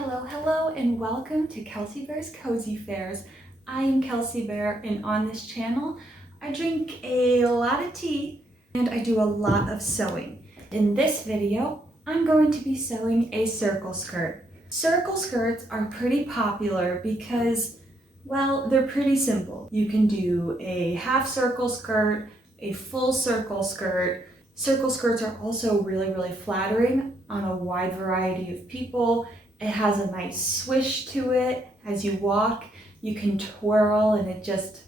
Hello, and welcome to Kelsey-Bear's Cozy Fares. I am Kelsey-Bear, and on this channel, I drink a lot of tea and I do a lot of sewing. In this video, I'm going to be sewing a circle skirt. Circle skirts are pretty popular because, well, they're pretty simple. You can do a half circle skirt, a full circle skirt. Circle skirts are also really flattering on a wide variety of people. It has a nice swish to it. As you walk, you can twirl and it just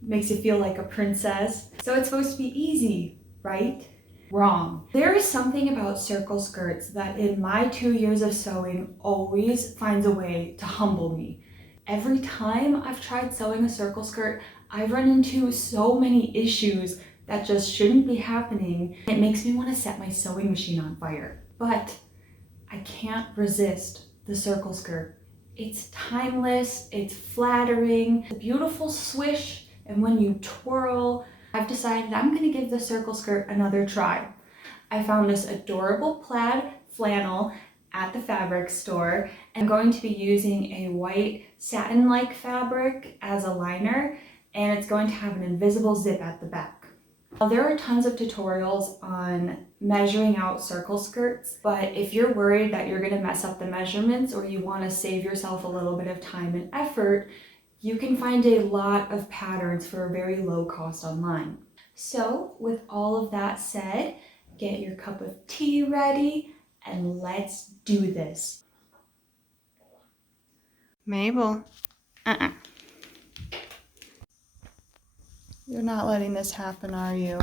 makes you feel like a princess. So it's supposed to be easy, right? Wrong. There is something about circle skirts that in my 2 years of sewing always finds a way to humble me. Every time I've tried sewing a circle skirt, I've run into so many issues that just shouldn't be happening. It makes me want to set my sewing machine on fire. But I can't resist the circle skirt. It's timeless, it's flattering, a beautiful swish, and when you twirl, I've decided I'm gonna give the circle skirt another try. I found this adorable plaid flannel at the fabric store. I'm going to be using a white satin-like fabric as a liner, and it's going to have an invisible zip at the back. There are tons of tutorials on measuring out circle skirts, but if you're worried that you're going to mess up the measurements or you want to save yourself a little bit of time and effort, you can find a lot of patterns for a very low cost online. So with all of that said, get your cup of tea ready and let's do this. Mabel, You're not letting this happen, are you?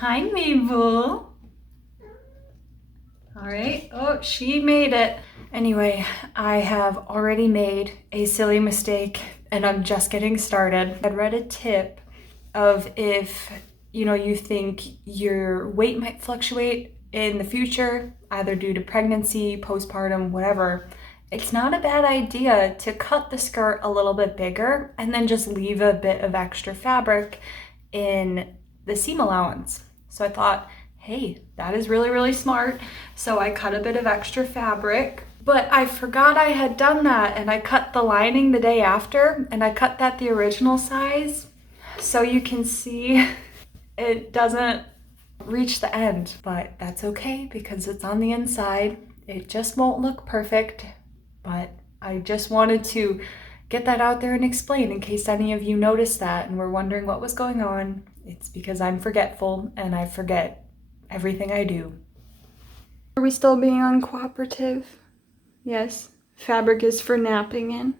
Hi, Mabel. All right. Oh, she made it. Anyway, I have already made a silly mistake and I'm just getting started. I'd read a tip of if, you think your weight might fluctuate in the future, either due to pregnancy, postpartum, whatever, it's not a bad idea to cut the skirt a little bit bigger and then just leave a bit of extra fabric in the seam allowance. So I thought, hey, that is really smart. So I cut a bit of extra fabric, but I forgot I had done that and I cut the lining the day after and I cut that the original size. So you can see it doesn't reach the end, but that's okay because it's on the inside. It just won't look perfect, but I just wanted to get that out there and explain in case any of you noticed that and were wondering what was going on. It's because I'm forgetful and I forget everything I do. Are we still being uncooperative? Yes, fabric is for napping in.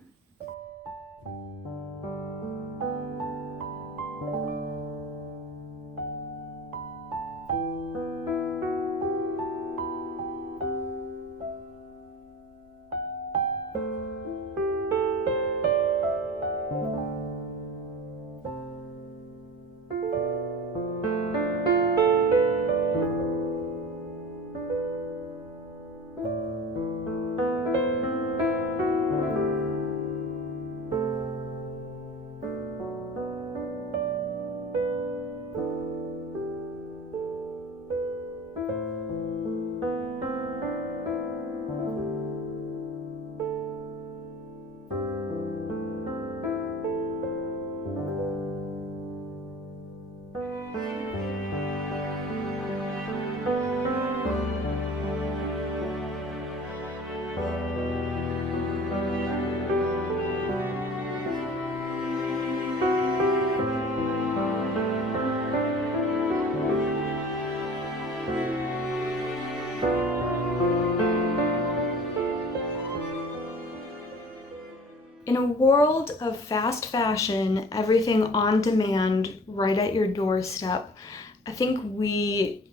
world of fast fashion, everything on demand, right at your doorstep, I think we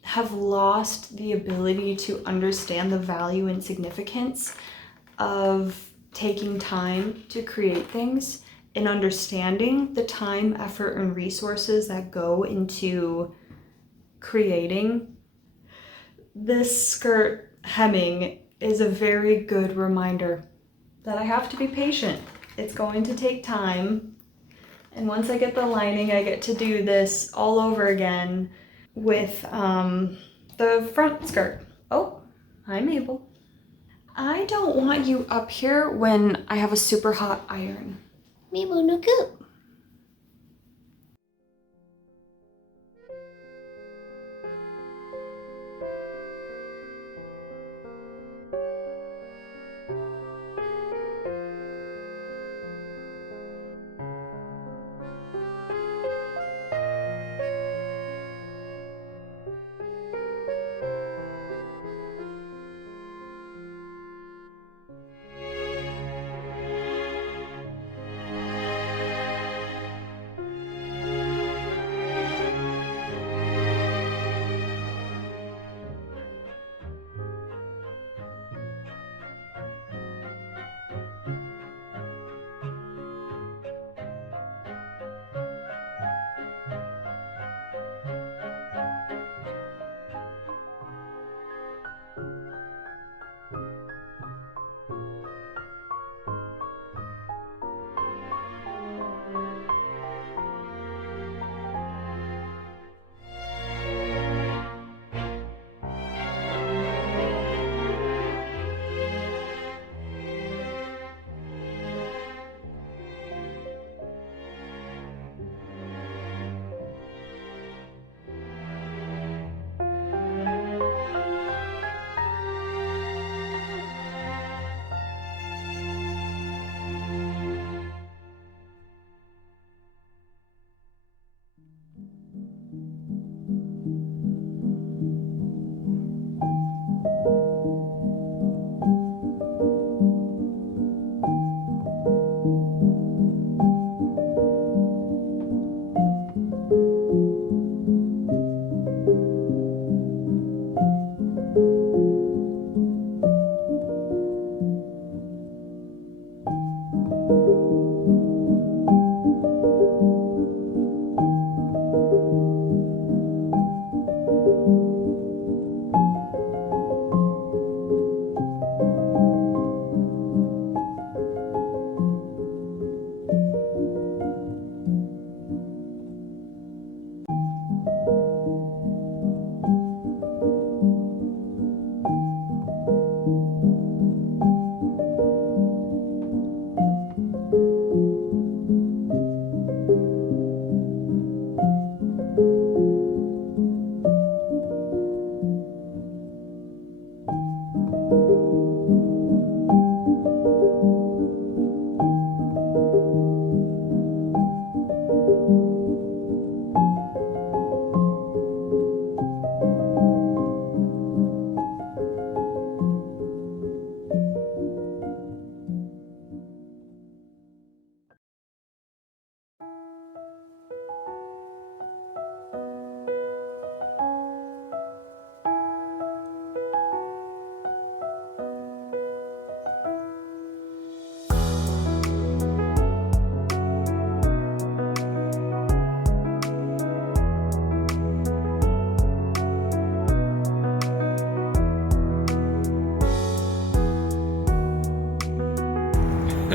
have lost the ability to understand the value and significance of taking time to create things and understanding the time, effort, and resources that go into creating. This skirt hemming is a very good reminder that I have to be patient. It's going to take time. And once I get the lining, I get to do this all over again with the front skirt. Oh, hi Mabel. I don't want you up here when I have a super hot iron. Mabel, no good.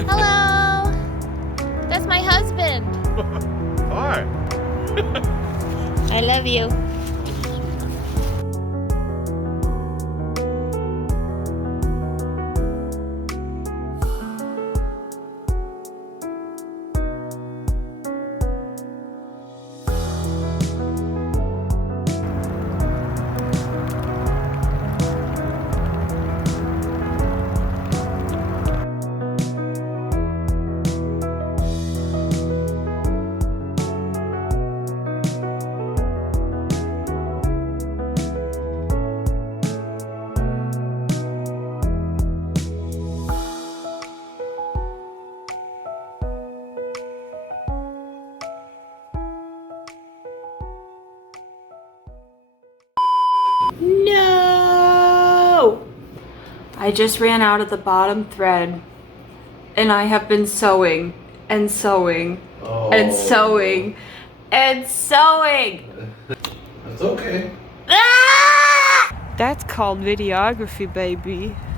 Hello! That's my husband. Hi. I love you. I just ran out of the bottom thread and I have been sewing and sewing and sewing and sewing. That's okay. That's called videography, baby.